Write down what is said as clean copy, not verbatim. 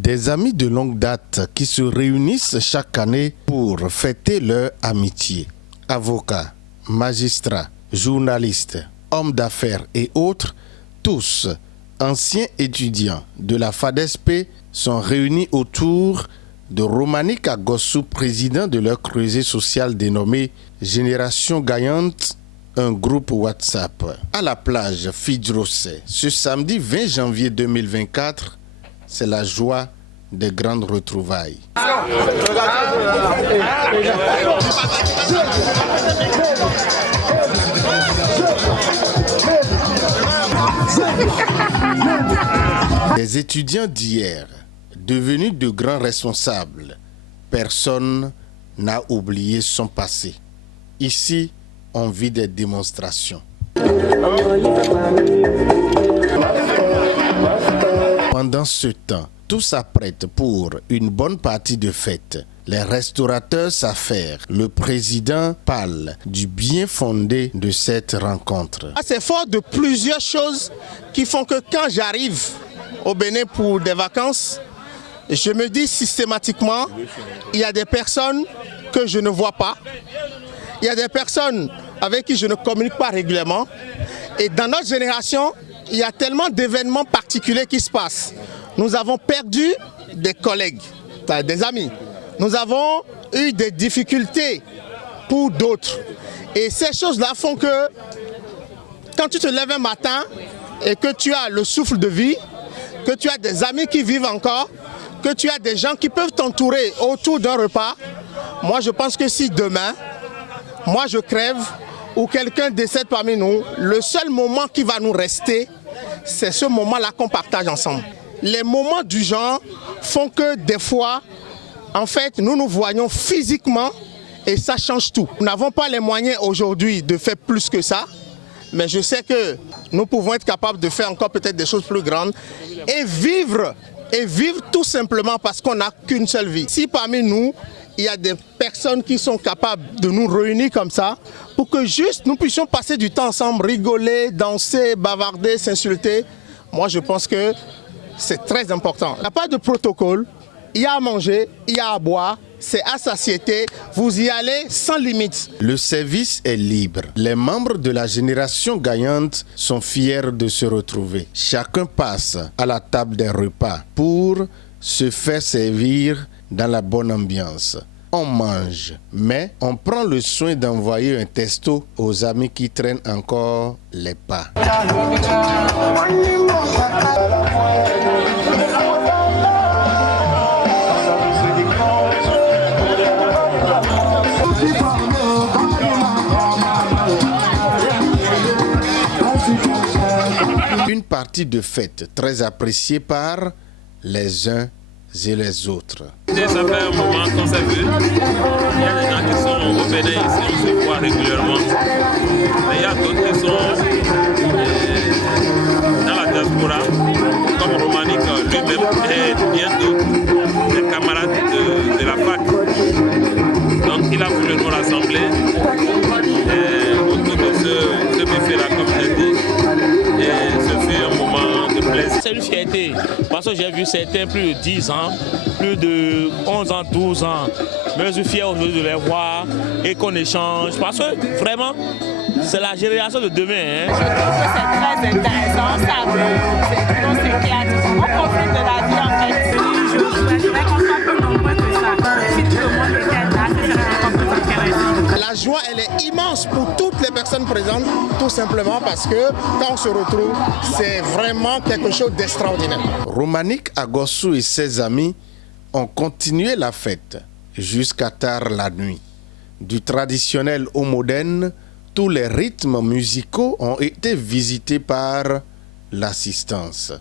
Des amis de longue date qui se réunissent chaque année pour fêter leur amitié. Avocats, magistrats, journalistes, hommes d'affaires et autres, tous anciens étudiants de la FADESP sont réunis autour de Romanic Agosou, président de leur creuset social dénommé Génération Gagnante, un groupe WhatsApp. À la plage Fidjrose, ce samedi 20 janvier 2024, c'est la joie des grandes retrouvailles. Des étudiants d'hier, devenus de grands responsables, personne n'a oublié son passé. Ici, on vit des démonstrations. Pendant ce temps, tout s'apprête pour une bonne partie de fête. Les restaurateurs s'affairent. Le président parle du bien fondé de cette rencontre. C'est fort de plusieurs choses qui font que quand j'arrive au Bénin pour des vacances, je me dis systématiquement, il y a des personnes que je ne vois pas. Il y a des personnes avec qui je ne communique pas régulièrement. Et dans notre génération, il y a tellement d'événements particuliers qui se passent. Nous avons perdu des collègues, des amis. Nous avons eu des difficultés pour d'autres. Et ces choses-là font que quand tu te lèves un matin et que tu as le souffle de vie, que tu as des amis qui vivent encore, que tu as des gens qui peuvent t'entourer autour d'un repas, moi je pense que si demain, moi je crève ou quelqu'un décède parmi nous, le seul moment qui va nous rester, c'est ce moment-là qu'on partage ensemble. Les moments du genre font que des fois, en fait, nous nous voyons physiquement et ça change tout. Nous n'avons pas les moyens aujourd'hui de faire plus que ça, mais je sais que nous pouvons être capables de faire encore peut-être des choses plus grandes et vivre tout simplement parce qu'on n'a qu'une seule vie. Si parmi nous, il y a des personnes qui sont capables de nous réunir comme ça pour que juste nous puissions passer du temps ensemble, rigoler, danser, bavarder, s'insulter, moi je pense que c'est très important. Il n'y a pas de protocole, il y a à manger, il y a à boire, c'est à satiété, vous y allez sans limite. Le service est libre. Les membres de la génération gagnante sont fiers de se retrouver. Chacun passe à la table des repas pour se faire servir dans la bonne ambiance. On mange, mais on prend le soin d'envoyer un texto aux amis qui traînent encore les pas. Une partie de fête très appréciée par les uns et les autres. Ça fait un moment qu'on s'est vu. Il y a des gens qui sont au Bénin ici, on se voit régulièrement. Mais il y a d'autres qui sont dans la diaspora, comme Romanic lui-même et bien d'autres, des camarades de la fac. Donc il a voulu nous rassembler autour de ce buffet-là, comme je l'ai dit. Et ce fut un moment de plaisir. C'est une fierté, parce que j'ai vu certains plus de 10 ans, plus de 11 ans, 12 ans. Mais je suis fier aujourd'hui de les voir et qu'on échange, parce que vraiment, c'est la génération de demain. Je trouve que c'est très intéressant, ça on s'éclate, on profite de la vie en fait. Je souhaiterais qu'on soit plus nombreux que ça. Si tout le monde était là, ce serait encore plus intéressant. La joie, elle est immense pour toutes les personnes présentes, tout simplement parce que quand on se retrouve, c'est vraiment quelque chose d'extraordinaire. Romanic Agosou et ses amis ont continué la fête jusqu'à tard la nuit. Du traditionnel au moderne, tous les rythmes musicaux ont été visités par l'assistance.